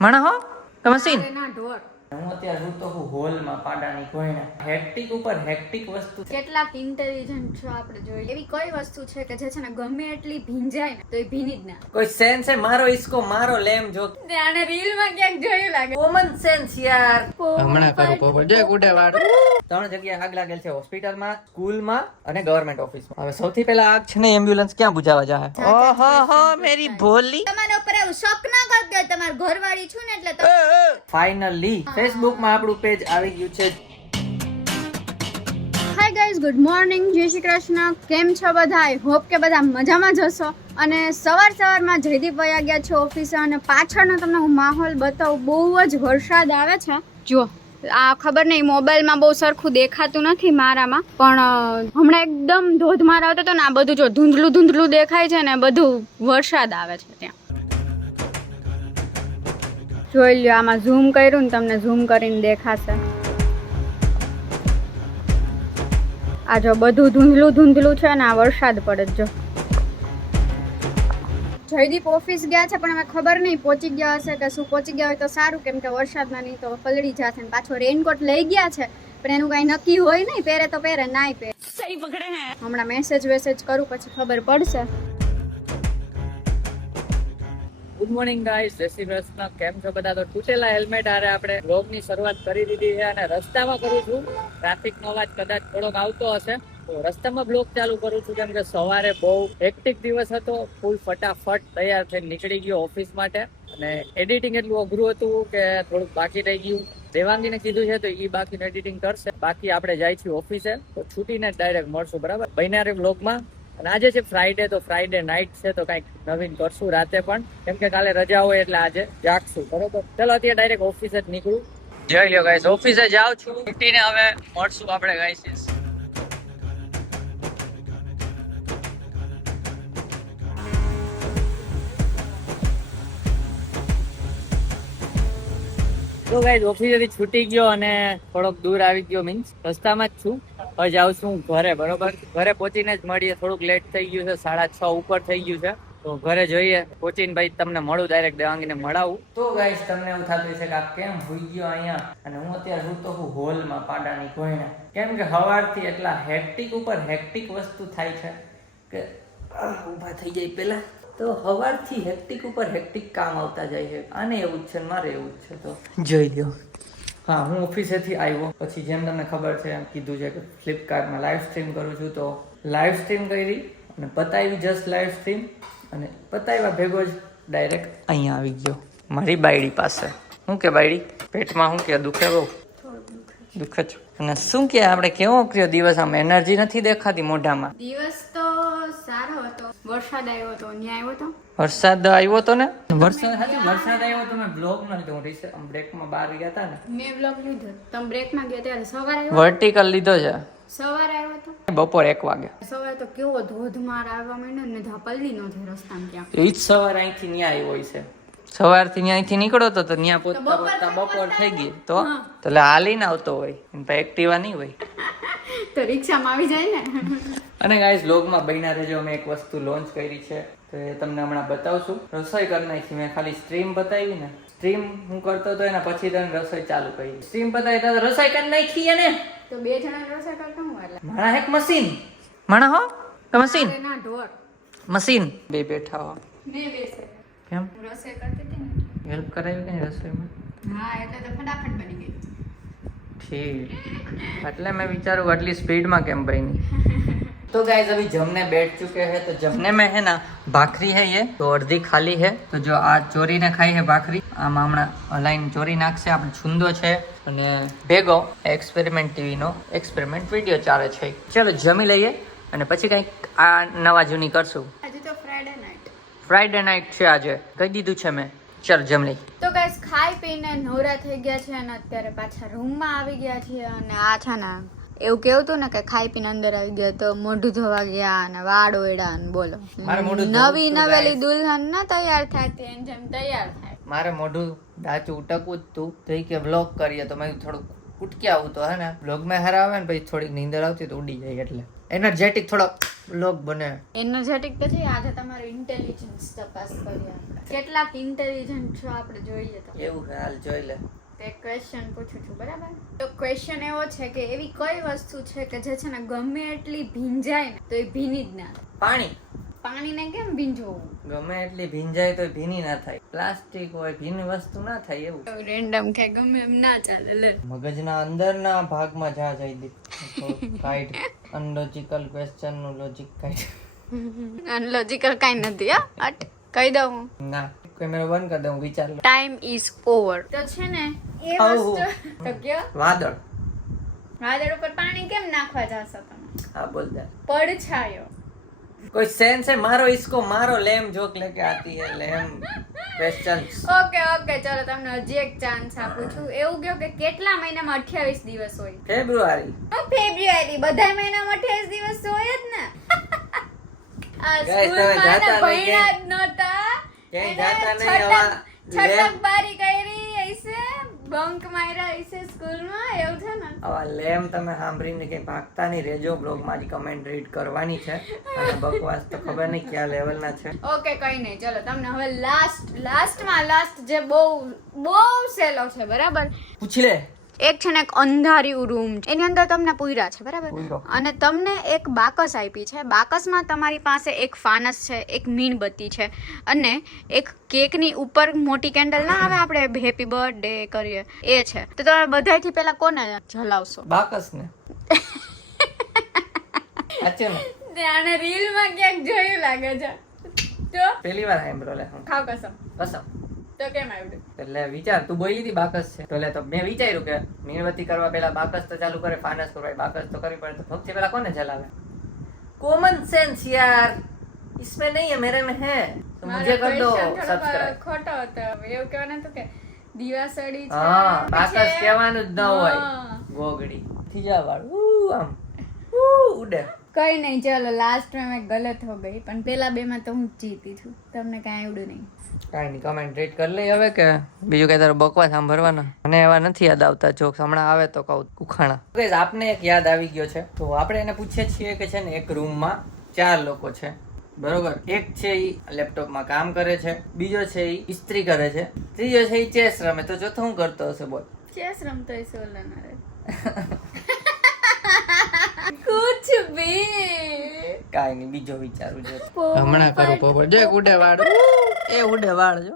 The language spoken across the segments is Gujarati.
મણા હો તમે સીન ના ઢોર હું અત્યારે હું તો હોલમાં પાડાની કોઈને હેક્ટિક ઉપર હેક્ટિક વસ્તુ કેટલાક ઇન્ટેલિજન્ટ છો આપણે જોઈએ. એવી કઈ વસ્તુ છે કે જે છે ને ગમે એટલી ભીંજાય ને તો એ ભીની જ ના. કોઈ સેન્સ હે મારો ઇસકો મારો લેમ જો આને રીલ માં ક્યાંક જોયું લાગે. કોમન સેન્સ યાર હમણાં કરું પોપટ જો ગુડે વાળ 3 જગ્યાએ આગ લાગેલ છે હોસ્પિટલમાં સ્કૂલમાં અને ગવર્નમેન્ટ ઓફિસમાં. હવે સૌથી પહેલા આગ છે ને એમ્બ્યુલન્સ ક્યાં બુજાવા જાહે? ઓહો હો મેરી ભોલી તમારા ઉપર એવું શક ના કરતો તમાર ઘરવાળી છું ને એટલે ફાઇનલી ફેસબુક માં આપણું પેજ આવી ગયું છે. હાય ગાઈઝ, ગુડ મોર્નિંગ, જય શ્રી કૃષ્ણ. કેમ છો બધા? આઈ હોપ કે બધા મજામાં જ હશો. અને સવારમાં જયદીપ વયા ગયા છે ઓફિસે અને પાછળનો તમને હું માહોલ બતાવું. બહુ જ વરસાદ આવે છે. જુઓ, આ ખબર નહીં મોબાઈલમાં બહુ સરખું દેખાતું નથી મારામાં, પણ હમણાં એકદમ ધોધમાર આવતો હતો ને આ બધું જો ધૂંધલું દેખાય છે ને બધું વરસાદ આવે છે ત્યાં. જોઈ લ્યો, આમાં ઝૂમ કર્યું ને તમને ઝૂમ કરીને દેખાશે. આ જો બધું ધૂંધલું છે ને આ વરસાદ પડે જો. જયદીપ ઓફિસ ગયા છે પણ હવે ખબર નહીં પહોંચી ગયા હશે કે શું. પહોંચી ગયા હોય તો સારું, કેમ કે વરસાદમાં નહીં તો પલળી જશે. ને પાછો રેનકોટ લઈ ગયા છે પણ એનું કઈ નક્કી હોય નહીં, પહેરે તો પહેરે નાય પહેરે. સહી પકડે હે. હમણાં મેસેજ કરું પછી ખબર પડશે. ગુડ મોર્નિંગ ગાઈસ, જય શ્રી કૃષ્ણ. કેમ છો બધા? તો તૂટેલા હેલ્મેટ આરે આપણે વ્લોગની શરૂઆત કરી દીધી છે અને રસ્તામાં કરું છું. ટ્રાફિકનો અવાજ કદાચ થોડોક આવતો હશે તો રસ્તામાં બ્લોગ ચાલુ કરું છું, કેમ કે સવારે બહુ હેક્ટિક દિવસ હતો. ફૂલ ફટાફટ તૈયાર થઈને નીકળી ગયો ઓફિસ માટે અને એડિટિંગ એટલું અઘરું હતું કે થોડુંક બાકી રહી ગયું. દેવાંગીને કીધું છે તો એ બાકીનું એડિટિંગ કરશે. બાકી આપણે જાય છીએ ઓફિસે તો છૂટીને ડાયરેક્ટ મળશું, બરાબર? બન્યા બ્લોગમાં. અને આજે છે ફ્રાઈડે, તો ફ્રાઈડે નાઇટ છે તો કઈક નવીન કરશું રાતે પણ, કેમ કે કાલે રજા હોય એટલે આજે જાગશું, બરોબર? ચલો અત્યારે ડાયરેક્ટ ઓફિસે જ નીકળું. જોઈ લ્યો ગાઈસ, ઓફિસે જાઉં છું. છૂટીને હવે મળશું આપણે ગાઈસ. તો ગાઈસ ઓફિસેથી છૂટી ગયો અને થોડોક દૂર આવી ગયો, મીન્સ રસ્તામાં જ છું. હવે જાઉં છું ઘરે, બરોબર? ઘરે પહોંચીને જ મળીએ. થોડુંક લેટ થઈ ગયું છે, 6:30 ઉપર થઈ ગયું છે. તો ઘરે જોઈએ, પહોંચીને ભાઈ તમને મળું, ડાયરેક્ટ દેવાંગીને મળાવું. તો ગાઈસ તમને એવું થતું હશે કે આ કેમ હોઈ ગયો અહીંયા, અને હું અત્યારે હું તો હોલમાં પાડાની કોઈને, કેમ કે સવારથી એટલા હેક્ટિક ઉપર હેક્ટિક વસ્તુ થાય છે કે ઊભા થઈ જાય પેલા તો સવારથી હેક્ટિક ઉપર હેક્ટિક કામ આવતા જાય છે. આને એવું જ છે ને મારે એવું જ છે. તો જોઈ લ્યો. હા, હું ઓફિસેથી આવ્યો પછી જેમ તમને ખબર છે એમ કીધું છે કે ફ્લિપકાર્ટમાં લાઈવ સ્ટ્રીમ કરું છું, તો લાઈવ સ્ટ્રીમ કરી અને પતાવી જસ્ટ લાઈવ સ્ટ્રીમ, અને પતાવ્યા ભેગો જ ડાયરેક્ટ અહીંયા આવી ગયો મારી બાયડી પાસે. શું કે બાયડી, પેટમાં શું કે દુખે? બહુ દુખે છે. અને શું કે આપણે કેવો કર્યો દિવસ? આમ એનર્જી નથી દેખાતી મોઢામાં. દિવસ તો સારો હતો. વરસાદ આવ્યો હતો. ન્યા આવ્યો હતો? વરસાદ આવ્યો તો ને, વરસાદ આવ્યો તો મેં બ્લોગ ન લીધો. હું બ્રેકમાં બહાર ગયા હતા ને, મેં બ્લોગ લીધો. તમે બ્રેકમાં ગયા ત્યારે સવારે આવ્યો? વર્ટિકલ લીધો છે. સવારે આવ્યો હતો બપોર 1 વાગે. સવારે તો કેવો ધોધમાર આવવા માંડ્યો ને, ધપલ્લી ન થઈ રસ્તામાં ક્યાં. એ જ સવાર અહીંથી ન્યા આવ્યો છે. સવારથી ત્યાંથી નીકળો તો ત્યાં પહોંચતા બપોર થઈ ગઈ. તો એટલે હાલીને આવતો હોય, એક્ટિવા નહીં હોય તો રિક્ષામાં આવી જાય ને. અને ગાઈસ વ્લોગમાં બન્યા રહેજો. મેં એક વસ્તુ લોન્ચ કરી છે તો એ તમને હમણાં બતાવશું. રસોઈ કરી નાખી મેં. ખાલી સ્ટ્રીમ બતાવી ને, સ્ટ્રીમ હું કરતો હતો એના પછી તમે રસોઈ ચાલુ કરી. સ્ટ્રીમ બતાવી તો રસોઈ કરી નાખી ને. તો 2 જણા રસોઈ કરતા હું એટલે માણા એક મશીન માણા હો કે મશીન ના ઢોર મશીન બે બેઠા હો. મેં બેસે કેમ રસોઈ કરતી હતી ને, હેલ્પ કરાવી કઈ રસોઈમાં? હા, એટલે તો ફટાફટ બની ગઈ. ઠીક, એટલે મેં વિચારું આટલી સ્પીડમાં કેમ બની. तो गाइस अभी जमने बैठ चुके हैं. तो जमने में है ना भाखरी है, ये तो अर्धी खाली है. तो जो आ ચોરી ને ખાઈ है ભાખરી, આમાં હમણાં લાઈન ચોરી નાખશે. આપણે છુંદો છે અને ભેગો એક્સપેરિમેન્ટ ટીવી નો એક્સપેરિમેન્ટ વિડીયો ચાલે છે. ચલો જમી લઈએ અને પછી કંઈક આ નવા જૂની કરશું. આજે તો ફ્રાઈડે નાઇટ છે આજે, કહી દીધું છે મેં. ચલ જમી લઈએ. તો ગાઈસ ખાઈ પીને નવરા થઈ ગયા છે અને અત્યારે પાછા રૂમમાં આવી ગયા છે. અને આ છે ને એવું કેવું હતું ને કે ખાઈ પીને અંદર આવી ગયા તો મોઢું ધોવા ગયા અને વાળ ઓયડા અને બોલો નવી નવેલી દુલ્હન ના તૈયાર થાય તેમ જેમ તૈયાર થાય. મારે મોઢું ડાચું ઉટકવું જ તું તો કે વ્લોગ કરીએ તો મેં થોડુંક ઉટકી આવું તો હે ને વ્લોગ માં હારા આવે ને પછી થોડીક નીંદર આવતી તો ઉડી જાય એટલે એનર્જેટિક થોડો વ્લોગ બને. એનર્જેટિક તો છે. આજે તમારું ઇન્ટેલિજન્સ તપાસ કરીએ આપણે. કેટલાક ઇન્ટેલિજન્ટ છો આપણે જોઈએ તો. એવું છે, હાલ જોઈ લે. એક ક્વેશ્ચન પૂછું છું, બરાબર? તો ક્વેશ્ચન એવો છે કે એવી કઈ વસ્તુ છે કે જે છે ને ગમે એટલી ભીંજાય ને તો એ ભીની જ ના થાય? પાણી. પાણીને કેમ ભીંજવું? ગમે એટલી ભીંજાય તો ભીની ના થાય. પ્લાસ્ટિક હોય ભીની વસ્તુ ના થાય એવું. રેન્ડમ કે ગમે એમ ના ચાલે. લે મગજના અંદરના ભાગમાં જા જઈ દી. કાઈડ અનલોજિકલ ક્વેશ્ચન નું લોજિક કાઈડ. અનલોજિકલ કઈ નથી. હા અટ કહી દઉં હું. ના કેમેરો બંધ કરી દે, હું વિચાર લઉં. Time is over. તો છે ને એ વસ્તુ તો કયો? વાદળ. વાદળ ઉપર પાણી કેમ નાખવા જશો તમે? હા બોલ દે. પડછાયો. કોઈ સેન્સ है? मारो इसको मारो. लेम जोक लेके आती है लेम क्वेश्चंस. ઓકે ચલો તમને હજી એક ચાન્સ આપું છું. એવું કહો કે કેટલા મહિનામાં 28 દિવસ હોય? ફેબ્રુઆરી. ફેબ્રુઆરી. બધા મહિનામાં 28 દિવસ હોય જ ને. આ Guys, તમે સ્કૂલમાં જાતા ને નહીં ભણ્યા જ નહોતા. ક્યાંય એને જાતા નહીં આવા છટક બારી કરી હશે, બંક માર્યા હશે સ્કૂલમાં, એવું છે ને. આવા લેમ તમે સાંભળીને કઈ ભાગતા નહીં રહેજો. બ્લોગ મારી કમેન્ટ રીડ કરવાની છે અને બકવાસ તો ખબર નહીં કયા લેવલના છે. ઓકે કઈ નહીં, ચલો તમને હવે લાસ્ટ જે બહુ સહેલો છે, બરાબર? પૂછી લે. એક છે ને એક અંધાર્યું રૂમ છે, એની અંદર તમને પૂર્યા છે, બરાબર? પૂર્યો. અને તમને એક બાકસ આપી છે. બાકસમાં તમારી પાસે એક ફાનસ છે, એક મીણબત્તી છે અને એક કેકની ઉપર મોટી કેન્ડલ ના આવે આપણે હેપી બર્થડે કરીએ એ છે. તો તમે બધાયથી પહેલા કોને જલાવશો? બાકસ ને. સાચે ને? આને રીલમાં ક્યાંક જોયું લાગે છે. તો પહેલી વાર સાંભળો લે. ખાવ કસમ. કસમ. તો કેમ આવ્યું? એટલે વિચાર, તું બોલી હતી બાકસ છે તો લે, તો મેં વિચાર્યું કે મીણબત્તી કરવા પેલા બાકસ તો ચાલુ કરે, ફાનસ કરવા બાકસ તો કરવી પડે, તો સૌથી પહેલા કોને જલાવે? કોમન સેન્સ યાર, इसमें नहीं है मेरे में है, तो मुझे कर दो सब्सक्राइब. ખોટો હતો. એવું કહેવાનું હતું કે દિવાસળી છે. હા, બાકસ કહેવાનું જ ન હોય. હા. ગોગડી થીજા વાળું આમ ઉડે. કઈ નહીં, ચલો લાસ્ટ મેં ગલત હો ગઈ, પણ પેલા બે માં તો હું જીતી છું. તમને કઈ આવડ્યું નહીં. કાંઈ નહીં, કમેન્ટ રીડ કરી લઈ હવે કે બીજું કઈ તારો બકવાસ સાંભળવાના? મને એવા નથી યાદ આવતા જોક્સ, હમણાં આવે તો કહું ઉખાણા. ગાઈસ આપને એક યાદ આવી ગયો છે, તો આપણે એને પૂછીએ છીએ કે છે ને એક રૂમમાં 4 લોકો છે, બરોબર? એક છે ઈ લેપટોપમાં કામ કરે છે, બીજો છે ઈ ઇસ્ત્રી કરે છે, ત્રીજો છે ઈ ચેસ રમે, તો ચોથો શું કરતો હશે બોલ? ચેસ રમતો હશે ઓલાના રે. કુછ ભી. કાંઈ નહીં, બીજો વિચારું છે. હમણાં કરું પોપટ. જો ઉડે વાળ, એ ઉડે વાળ જો.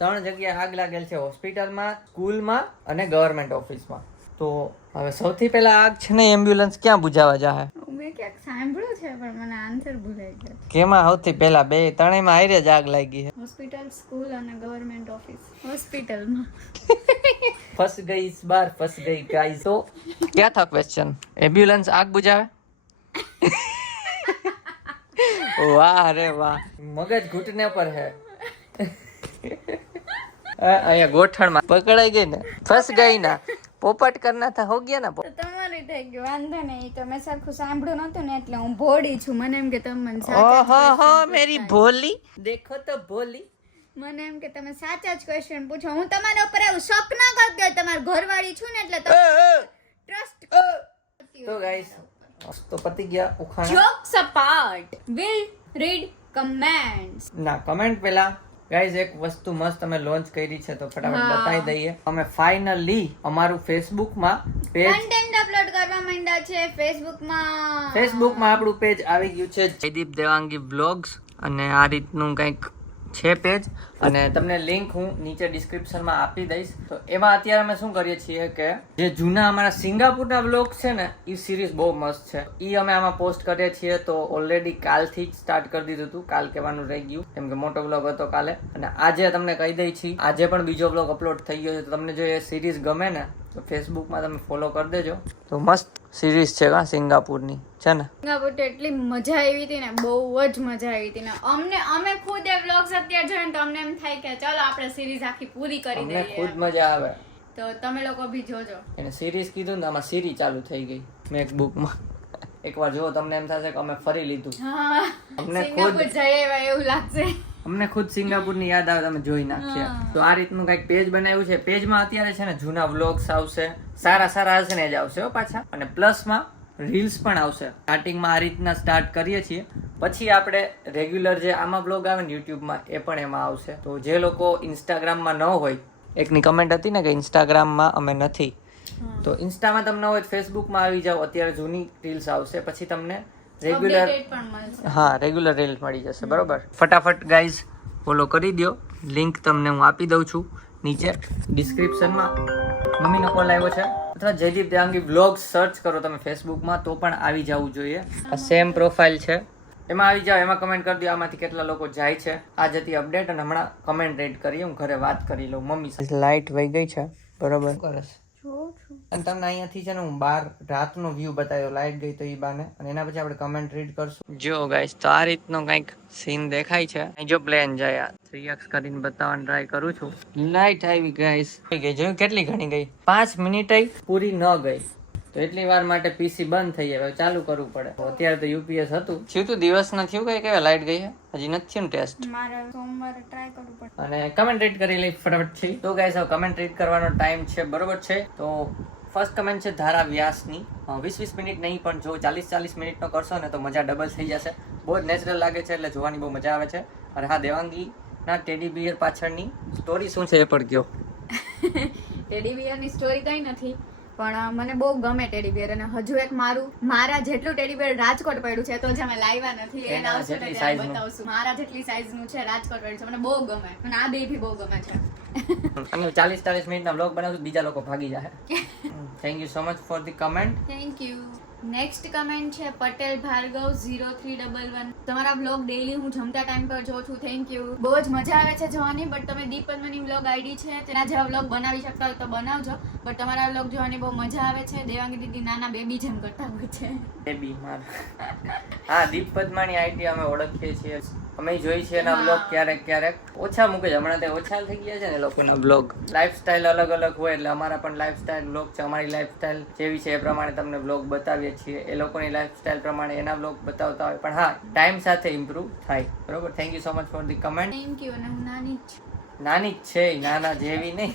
3 જગ્યાએ આગ લાગેલ છે, હોસ્પિટલમાં, સ્કૂલમાં અને ગવર્મેન્ટ ઓફિસમાં. તો હવે સૌથી પહેલા આગ છે ને એમ્બ્યુલન્સ ક્યાં બુઝાવા જાહે? મેં ક્યાંક સાંભળ્યું છે પણ મને આન્સર ભૂલાઈ ગયો. કેમાં સૌથી પહેલા? બે ત્રણેયમાં હારે જ આગ લાગી છે. હોસ્પિટલ, સ્કૂલ અને ગવર્મેન્ટ ઓફિસ. હોસ્પિટલમાં. ફસ ગઈ ઇસ બાર, ફસ ગઈ ગાઈસ. તો क्या था क्वेश्चन? एम्बुलेंस आग बुझावे? वाह रे वाह, मगज घुटने पर है. અહીંયા ગોઠણમાં પકડાઈ ગઈ ને, ફસ ગઈ ના, પોપટ કરના થા હો ગયા ના. તો તમારું થઈ ગયું, વાંધો નહીં. તો મેં સરખું સાંભળ્યું નતું ને એટલે હું ભોળી છું. મને એમ કે તમે મને સાચા ઓહો મેરી ભોલી, દેખો તો ભોલી. મને એમ કે તમે સાચા જ ક્વેશ્ચન પૂછો. હું તમારા ઉપર એવું શક ના કરતી, તમારી ઘરવાળી છું ને એટલે ટ્રસ્ટ. તો ગાઈસ તો પતી ગયા ઉખાણા. Jokes apart, will read comments. ના, કમેન્ટ પહેલા ગાઈઝ એક વસ્તુ મસ્ત અમે લોન્ચ કરી છે તો ફટાફટ બતાવી દઈએ. અમે ફાઇનલી અમારું ફેસબુકમાં પેજ કન્ટેન્ટ અપલોડ કરવા માંડ્યા છે. ફેસબુકમાં આપણું પેજ આવી ગયું છે, જયદીપ દેવાંગી વ્લોગ્સ, અને આ રીતનું કંઈક છે પેજ, અને તમને લિંક હું નીચે ડિસ્ક્રિપ્શનમાં આપી દઈશ. તો એમાં અત્યારે અમે શું કરીએ છીએ કે જે જૂના અમારા સિંગાપુરના વ્લોગ છે ને એ સિરીઝ બહુ મસ્ત છે, એ અમે આમાં પોસ્ટ કરીએ છીએ. તો ઓલરેડી કાલથી જ સ્ટાર્ટ કરી દીધું હતું, કાલ કહેવાનું રહી ગયું કેમ કે મોટો વ્લોગ હતો કાલે, અને આજે તમને કહી દઈ છીએ આજે પણ બીજો વ્લોગ અપલોડ થઈ ગયો છે. તો તમને જો એ સિરીઝ ગમે ને તો ફેસબુકમાં તમે ફોલો કરી દેજો. તો મસ્ત સિરીઝ છે કા સિંગાપુરની છે ને. સિંગાપુર તો એટલી મજા આવી હતી ને, બહુ જ મજા આવી હતી ને. અમે ખુદ એ વ્લોગ્સ અત્યારે જોઈને તો અમને એમ થાય કે ચલો આપણે સિરીઝ આખી પૂરી કરી દઈએ. અમને ખુદ મજા આવે. તો તમે લોકો બી જોજો. એને સિરીઝ કીધું ને આમાં સિરી ચાલુ થઈ ગઈ મેકબુકમાં. એકવાર જો તમને એમ થશે કે અમે ફરી લીધું. હા, અમને સિંગાપુર જઈ આવ્યા એવું લાગશે. અમને ખુદ સિંગાપુરની યાદ આવે, તમે જોઈ નાખ્યા. તો આ રીતનું કંઈક પેજ બનાવ્યું છે. પેજમાં અત્યારે છે ને જૂના વ્લોગ્સ આવશે, સારા હશે ને જ આવશે પાછા, અને પ્લસમાં રીલ્સ પણ આવશે. સ્ટાર્ટિંગમાં આ રીતના સ્ટાર્ટ કરીએ છીએ, પછી આપણે રેગ્યુલર જે આમાં બ્લોગ આવે ને યુટ્યુબમાં એ પણ એમાં આવશે. તો જે લોકો ઇન્સ્ટાગ્રામમાં ન હોય, એકની કમેન્ટ હતી ને કે ઇન્સ્ટાગ્રામમાં અમે નથી, તો ઇન્સ્ટામાં તમને હોય ફેસબુકમાં આવી જાઓ. અત્યારે જૂની રીલ્સ આવશે, પછી તમને રેગ્યુલર રેગ્યુલર રીલ્સ મળી જશે. બરોબર, ફટાફટ ગાઈઝ ફોલો કરી દો. લિંક તમને હું આપી દઉં છું નીચે ડિસ્ક્રિપ્શનમાં. મમ્મીનો કોલ આવ્યો છે. અથવા જયદીપ દેવાંગી બ્લોગ્સ સર્ચ કરો તમે ફેસબુકમાં તો પણ આવી જવું જોઈએ. આ સેમ પ્રોફાઇલ છે, એમાં આવી જાઓ, એમાં કમેન્ટ કરી દો આમાંથી કેટલા લોકો જાય છે. આ જતી અપડેટ, અને હમણાં કમેન્ટ રેડ કરીએ. હું ઘરે વાત કરી લઉં મમ્મી સાથે. લાઇટ વહી ગઈ છે, બરોબર કરે છે. અને તમને અહીંયાથી છે ને હું બહાર રાતનો વ્યૂ બતાવ્યો, લાઇટ ગઈ તો એ બાને, અને એના પછી આપણે કમેન્ટ રીડ કરશું. જો ગાઈસ, તો આ રીતનો કંઈક સીન દેખાય છે. અહીં જો પ્લેન જાય, 3x કરીને બતાવવાની ટ્રાય કરું છું. લાઇટ આવી ગાઈસ, થઈ ગઈ. જોયું કેટલી ઘણી ગઈ, 5 મિનિટ પૂરી ન ગઈ. તો એટલી વાર માટે પીસી બંધ થઈ જાય, ચાલુ કરવું પડે. અત્યારે તો યુપીએસ હતું. થયું તું દિવસ ના થયું કઈ કેવા લાઇટ ગઈ છે? હજી નથી થયું ટેસ્ટ. મારે સોમવારે ટ્રાય કરવું પડે. અને કમેન્ટ રીડ કરી લઈ ફટાફટ છે. તો ગાઈસ, હવે કમેન્ટ રીડ કરવાનો ટાઈમ છે, બરોબર છે? તો ફર્સ્ટ કમેન્ટ છે ધારા વ્યાસની. 20-20 મિનિટ નહીં, પણ જો 40-40 મિનિટનો કરશો ને તો મજા ડબલ થઈ જશે. બહુ જ નેચરલ લાગે છે, એટલે જોવાની બહુ મજા આવે છે. અને હા, દેવાંગી ના ટેડી બિયર પાછળની સ્ટોરી શું છે એ પણ કહો. ટેડી બિયરની સ્ટોરી કઈ નથી, પણ મને બહુ ગમે ટેડી બિયર. અને હજુ એક મારા જેટલું ટેડી બિયર રાજકોટ પડ્યું છે, તો જે અમે લાવ્યા નથી, એને આવશે ને ત્યારે બતાવશું. મારા જેટલી સાઈઝનું છે, રાજકોટ પડ્યું છે, મને બહુ ગમે. અને આ બે ભી બહુ ગમે છે. અને 40-40 મિનિટના વ્લોગ બનાવશું, બીજા લોકો ભાગી જાય. Thank you so much for the comment. Thank you. Next comment છે પટેલ ભાર્ગવ 0311. તમારા વ્લોગ ડેઈલી હું જમતા ટાઈમ પર જોઉં છું. Thank you. બહુ જ મજા આવે છે જોવાની. બટ તમે દીપ પદ્મની વ્લોગ આઈડી છે, તેના જેવા વ્લોગ બનાવી શકતા હોય તો બનાવજો. બટ તમારા વ્લોગ જોવાની બહુ મજા આવે છે. દેવાંગી દીદી નાના બેબી જેમ કરતા હોય છે. બેબી મારા. હા, દીપ પદ્માની આઈડી અમે ઓળખીએ છીએ, અમે જોઈ છે એના વ્લોગ. ક્યારેક ઓછા મૂકે છે, હમણાં તે ઓછા થઈ ગયા છે ને લોકોના વ્લોગ. લાઈફસ્ટાઈલ અલગ અલગ હોય, એટલે અમારા પણ લાઈફસ્ટાઈલ વ્લોગ છે. અમારી લાઈફસ્ટાઈલ જેવી છે એ પ્રમાણે તમને વ્લોગ બતાવીએ છીએ. એ લોકોની લાઈફસ્ટાઈલ પ્રમાણે એના વ્લોગ બતાવતા હોય. પણ હા, ટાઈમ સાથે ઇમ્પ્રુવ થાય. બરોબર, thank you so much for the comment. Thank you. અને હું નાની જ છે, નાના જેવી નહીં,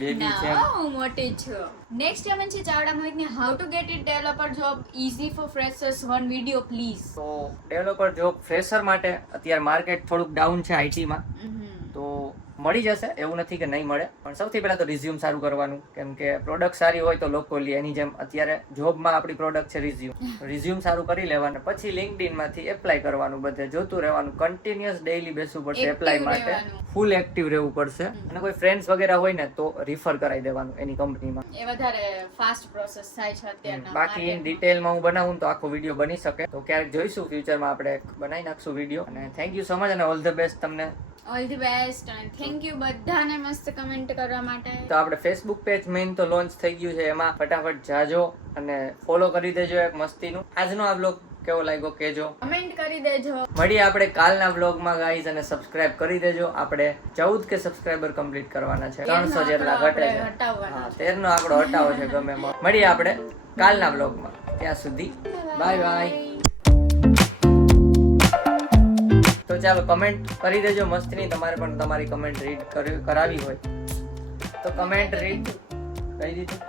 બેબી છે. હું મોટી છું. નેક્સ્ટ કમેન્ટ છે ચાવડા મોહિતની. How to get it developer job easy for freshers, one video please. તો ડેવલપર જોબ ફ્રેશર માટે અત્યારે માર્કેટ થોડુંક ડાઉન છે આઈટીમાં, તો મળી જશે, એવું નથી કે નહીં મળે. પણ સૌથી પહેલા તો રિઝ્યુમ સારું કરવાનું, કેમ કે પ્રોડક્ટ સારી હોય તો લોકો લે. એની જેમ અત્યારે જોબમાં આપણી પ્રોડક્ટ છે રિઝ્યુમ સારું કરી લેવાનું. પછી લિંક્ડઇન માંથી એપ્લાય કરવાનું, બધે જોતું રહેવાનું, કન્ટિન્યુઅસ ડેઈલી બેસવું પડશે એપ્લાય માટે, ફૂલ એક્ટિવ રહેવું પડશે. અને કોઈ ફ્રેન્ડ્સ વગેરે હોય ને તો રિફર કરાવી દેવાનું એની કંપનીમાં. એ વધારે ફાસ્ટ પ્રોસેસ થાય છે અત્યારના. બાકી ઇન ડિટેલમાં હું બનાવું તો આખો વિડીયો બની શકે, તો ક્યારેક જોઈશું ફ્યુચરમાં આપણે બનાવી નાખશું વિડીયો. અને થેન્ક યુ સો મચ, અને ઓલ ધ બેસ્ટ તમને. ઓલ ધી બેસ્ટ અને થેન્ક યુ બધાને મસ્ત કમેન્ટ કરવા માટે. તો આપણે ફેસબુક પેજ મેઇન તો લોન્ચ થઈ ગયું છે, એમાં ફટાફટ જાજો અને ફોલો કરી દેજો એક મસ્તીનું. આજનો આ બ્લોગ કેવો લાગ્યો કહેજો, કમેન્ટ કરી દેજો. મળીએ આપણે કાલના બ્લોગમાં ગાઈઝ, અને સબસ્ક્રાઇબ કરી દેજો. આપણે 14 કે સબસ્ક્રાઇબર કમ્પ્લીટ કરવાના છે, 300 જેટલા ઘટે છે. હા, 13 નો આંકડો હટાવો છે ગમે. મળીએ આપણે કાલના બ્લોગમાં. ત્યાં સુધી બાય બાય. તો ચાલો કમેન્ટ કરી દેજો મસ્તીની. તમારે પણ તમારી કમેન્ટ રીડ કરાવી હોય તો કમેન્ટ રીડ કરી દીધું.